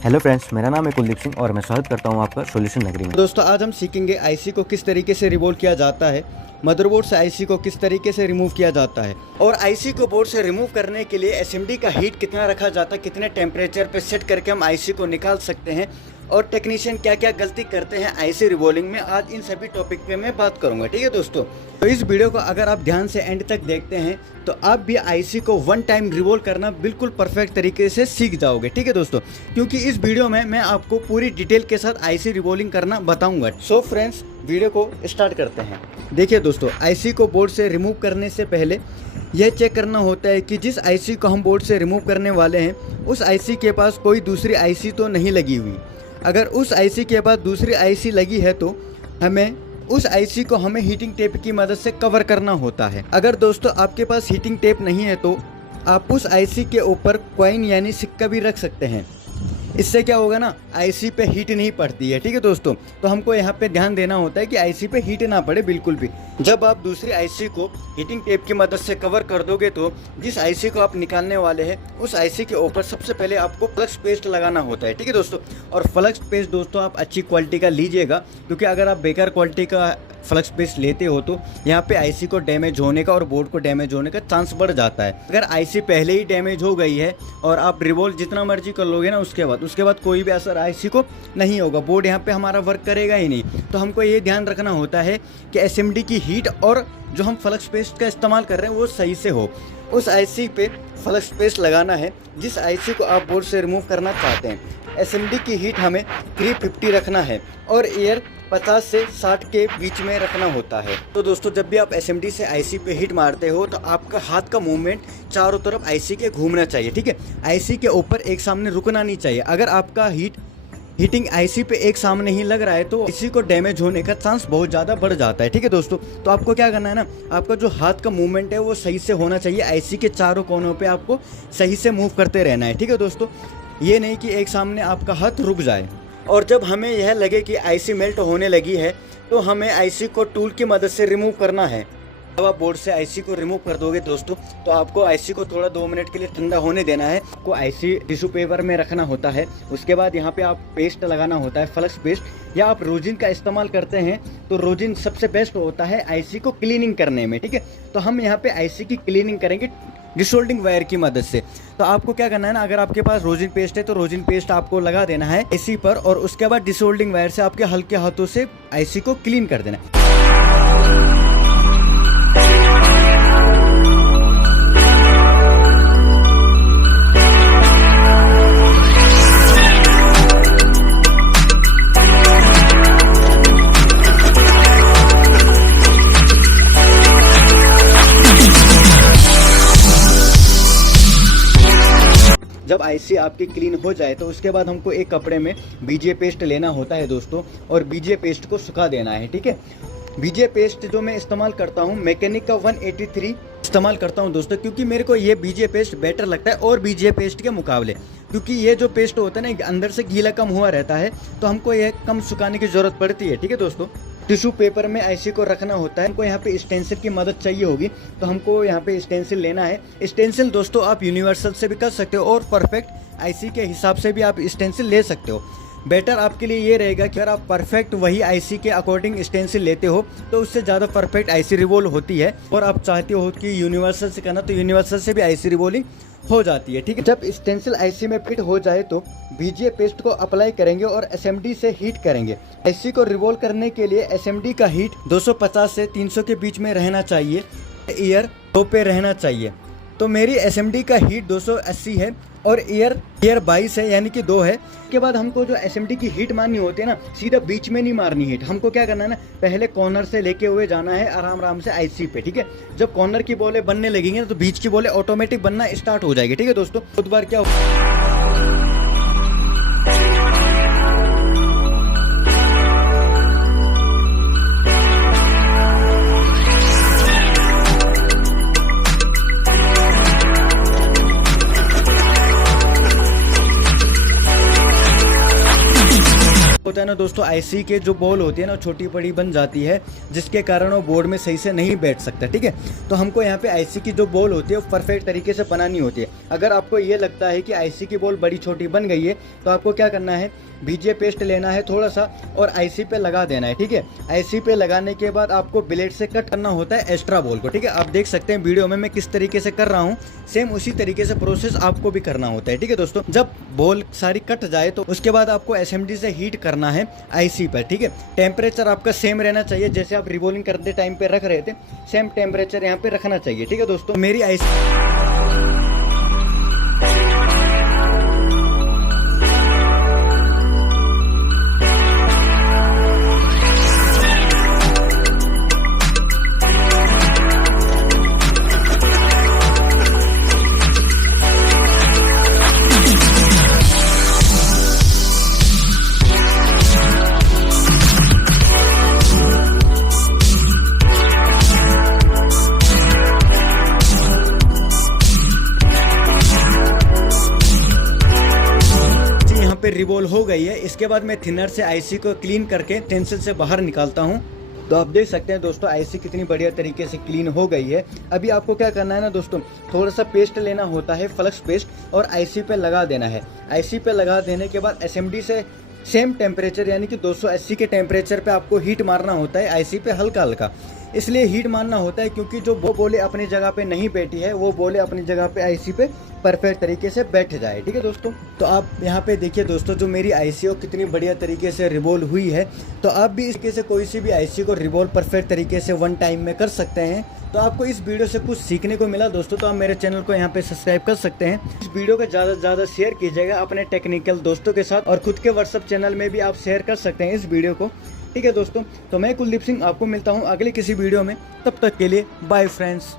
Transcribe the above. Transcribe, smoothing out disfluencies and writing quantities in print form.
Hello friends, मेरा नाम है कुलदीप सिंह और मैं स्वागत करता हूं आपका सॉल्यूशन नगरी में। दोस्तों आज हम सीखेंगे आईसी को किस तरीके से रिवॉल्व किया जाता है, मदरबोर्ड से आईसी को किस तरीके से रिमूव किया जाता है और आईसी को बोर्ड से रिमूव करने के लिए एसएमडी का हीट कितना रखा जाता है, कितने टेम्परेचर पे सेट करके हम आईसी को निकाल सकते हैं और टेक्नीशियन क्या क्या गलती करते हैं आईसी रिवॉल्विंग में। आज इन सभी टॉपिक पे मैं बात करूंगा, ठीक है दोस्तों। तो इस वीडियो को अगर आप ध्यान से एंड तक देखते हैं तो आप भी आईसी को वन टाइम रिवॉल्व करना बिल्कुल परफेक्ट तरीके से सीख जाओगे, ठीक है दोस्तों, क्योंकि इस वीडियो में मैं आपको पूरी डिटेल के साथ आईसी रिवॉल्विंग करना बताऊंगा। सो फ्रेंड्स, वीडियो को स्टार्ट करते हैं। देखिए दोस्तों, आईसी को बोर्ड से रिमूव करने से पहले यह चेक करना होता है कि जिस आईसी को हम बोर्ड से रिमूव करने वाले हैं उस आईसी के पास कोई दूसरी आईसी तो नहीं लगी हुई। अगर उस आईसी के पास दूसरी आईसी लगी है तो उस आईसी को हमें हीटिंग टेप की मदद से कवर करना होता है। अगर दोस्तों आपके पास हीटिंग टेप नहीं है तो आप उस आईसी के ऊपर कॉइन यानी सिक्का भी रख सकते हैं। इससे क्या होगा ना, आईसी पे हीट नहीं पड़ती है, ठीक है दोस्तों। तो हमको यहाँ पे ध्यान देना होता है कि आईसी पे हीट ना पड़े बिल्कुल भी। जब आप दूसरी आईसी को हीटिंग टेप की मदद से कवर कर दोगे तो जिस आईसी को आप निकालने वाले हैं उस आईसी के ऊपर सबसे पहले आपको फ्लक्स पेस्ट लगाना होता है, ठीक है दोस्तों। और फ्लक्स पेस्ट दोस्तों आप अच्छी क्वालिटी का लीजिएगा, क्योंकि अगर आप बेकार क्वालिटी का फ्लक्स पेस्ट लेते हो तो यहाँ पे आईसी को डैमेज होने का और बोर्ड को डैमेज होने का चांस बढ़ जाता है। अगर आईसी पहले ही डैमेज हो गई है और आप रिवॉल्व जितना मर्जी कर लोगे ना, उसके बाद कोई भी असर आईसी को नहीं होगा, बोर्ड यहाँ पे हमारा वर्क करेगा ही नहीं। तो हमको ये ध्यान रखना होता है कि एसएमडी की हीट और जो हम फ्लक्स पेस्ट का इस्तेमाल कर रहे हैं वो सही से हो। उस आईसी पे फ्लक्स पेस्ट लगाना है जिस आईसी को आप बोर्ड से रिमूव करना चाहते हैं। एसएमडी की हीट हमें 350 रखना है और एयर 50 से 60 के बीच में रखना होता है। तो दोस्तों, जब भी आप एसएमडी से आईसी पे हीट मारते हो तो आपका हाथ का मूवमेंट चारों तरफ आईसी के घूमना चाहिए, ठीक है। आईसी के ऊपर एक सामने रुकना नहीं चाहिए। अगर आपका हीटिंग आईसी पे एक सामने ही लग रहा है तो आईसी को डैमेज होने का चांस बहुत ज़्यादा बढ़ जाता है, ठीक है दोस्तों। तो आपको क्या करना है ना, आपका जो हाथ का मूवमेंट है वो सही से होना चाहिए। आईसी के चारों कोनों पे आपको सही से मूव करते रहना है, ठीक है दोस्तों। ये नहीं कि एक सामने आपका हाथ रुक जाए। और जब हमें यह लगे कि आईसी मेल्ट होने लगी है तो हमें आईसी को टूल की मदद से रिमूव करना है। जब आप बोर्ड से आईसी को रिमूव कर दोगे दोस्तों तो आपको आईसी को थोड़ा 2 मिनट के लिए ठंडा होने देना है। आपको आईसी टिश्यू पेपर में रखना होता है। उसके बाद यहाँ पे आप पेस्ट लगाना होता है, फ्लक्स पेस्ट, या आप रोजिन का इस्तेमाल करते हैं तो रोजिन सबसे बेस्ट होता है आईसी को क्लीनिंग करने में, ठीक है। तो हम यहाँ पे आईसी की क्लीनिंग करेंगे डिसोल्डिंग वायर की मदद से। तो आपको क्या करना है ना, अगर आपके पास रोजिन पेस्ट है तो रोजिन पेस्ट आपको लगा देना है आईसी पर और उसके बाद डिसोल्डिंग वायर से आपके हल्के हाथों से आईसी को क्लीन कर देना है। जब आईसी आपकी क्लीन हो जाए तो उसके बाद हमको एक कपड़े में बीजे पेस्ट लेना होता है दोस्तों और बीजे पेस्ट को सुखा देना है, ठीक है। बीजे पेस्ट जो मैं इस्तेमाल करता हूँ मैकेनिक का 183 इस्तेमाल करता हूँ दोस्तों, क्योंकि मेरे को ये बीजे पेस्ट बेटर लगता है और बीजे पेस्ट के मुकाबले, क्योंकि ये जो पेस्ट होता है ना अंदर से गीला कम हुआ रहता है तो हमको ये कम सुखाने की ज़रूरत पड़ती है, ठीक है दोस्तों। टिश्यू पेपर में आईसी को रखना होता है। हमको यहाँ पे स्टेंसिल की मदद चाहिए होगी तो हमको यहाँ पे स्टेंसिल लेना है। स्टेंसिल दोस्तों आप यूनिवर्सल से भी कर सकते हो और परफेक्ट आईसी के हिसाब से भी आप स्टेंसिल ले सकते हो। बेटर आपके लिए ये रहेगा कि अगर आप परफेक्ट वही आईसी के अकॉर्डिंग स्टेंसिल लेते हो तो उससे ज़्यादा परफेक्ट आईसी रिवॉल्व होती है। और आप चाहते हो कि यूनिवर्सल से करना तो यूनिवर्सल से भी आईसी रिवॉल्विंग हो जाती है, ठीक है। जब स्टेंसिल आईसी में फिट हो जाए तो बीजे पेस्ट को अप्लाई करेंगे और एसएमडी से हीट करेंगे। आईसी को रिवॉल्व करने के लिए एसएमडी का हीट 250 से 300 के बीच में रहना चाहिए, एयर 2 पे रहना चाहिए। तो मेरी एसएमडी का हीट 280 है और एयर 22 है, यानी कि 2 है। के बाद हमको जो एसएमडी की हीट मारनी होती है ना, सीधा बीच में नहीं मारनी हीट। हमको क्या करना है ना, पहले कॉर्नर से लेके हुए जाना है आराम आराम से आईसी पे, ठीक है। जब कॉर्नर की बॉलें बनने लगेंगी ना तो बीच की बॉलें ऑटोमेटिक बनना स्टार्ट हो जाएगी, ठीक है दोस्तों। बहुत बार क्या होता है ना दोस्तों, आईसी के जो बॉल होती है ना छोटी बड़ी बन जाती है, जिसके कारण वो बोर्ड में सही से नहीं बैठ सकता। ठीक है, तो हमको यहाँ पे आईसी की जो बॉल होती है वो परफेक्ट तरीके से बनानी होती है। अगर आपको ये लगता है कि आईसी की बॉल बड़ी छोटी बन गई है तो आपको क्या करना है, बीजे पेस्ट लेना है थोड़ा सा और आईसी पे लगा देना है। ठीक है, आईसी पे लगाने के बाद आपको ब्लेड से कट करना होता है एक्स्ट्रा बॉल को। ठीक है, आप देख सकते हैं वीडियो में मैं किस तरीके से कर रहा हूँ, सेम उसी तरीके से प्रोसेस आपको भी करना होता है। ठीक है दोस्तों, जब बॉल सारी कट जाए तो उसके बाद आपको एसएमडी से हीट करना है आईसी पर। ठीक है, टेम्परेचर आपका सेम रहना चाहिए, जैसे आप रिवॉल्विंग करते टाइम पे रख रहे थे सेम टेम्परेचर यहाँ पे रखना चाहिए। ठीक है दोस्तों, मेरी आईसी पे रिवॉल्व हो गई है। इसके बाद मैं थिनर से आईसी को क्लीन करके टेंशन से बाहर निकालता हूँ। तो आप देख सकते हैं दोस्तों आईसी कितनी बढ़िया तरीके से क्लीन हो गई है। अभी आपको क्या करना है ना दोस्तों, थोड़ा सा पेस्ट लेना होता है फ्लक्स पेस्ट और आईसी पे लगा देना है। आईसी पे लगा देने के बाद एसएमडी से सेम टेम्परेचर यानी कि 280 के टेम्परेचर पे आपको हीट मारना होता है आईसी पे हल्का हल्का। इसलिए हीट मारना होता है क्योंकि जो वो बोले अपनी जगह पे नहीं बैठी है वो बोले अपनी जगह पे आईसी पे परफेक्ट तरीके से बैठ जाए। ठीक है दोस्तों, तो आप यहाँ पे देखिए दोस्तों, जो मेरी आईसी हो कितनी बढ़िया तरीके से रिवॉल्व हुई है। तो आप भी इसके से कोई सी भी आईसी को रिवॉल्व परफेक्ट तरीके से वन टाइम में कर सकते हैं। तो आपको इस वीडियो से कुछ सीखने को मिला दोस्तों, तो आप मेरे चैनल को यहाँ पे सब्सक्राइब कर सकते हैं। इस वीडियो को ज़्यादा से ज़्यादा शेयर कीजिएगा अपने टेक्निकल दोस्तों के साथ, और खुद के व्हाट्सएप चैनल में भी आप शेयर कर सकते हैं इस वीडियो को। ठीक है दोस्तों, तो मैं कुलदीप सिंह आपको मिलता हूँ अगले किसी वीडियो में, तब तक के लिए बाय फ्रेंड्स।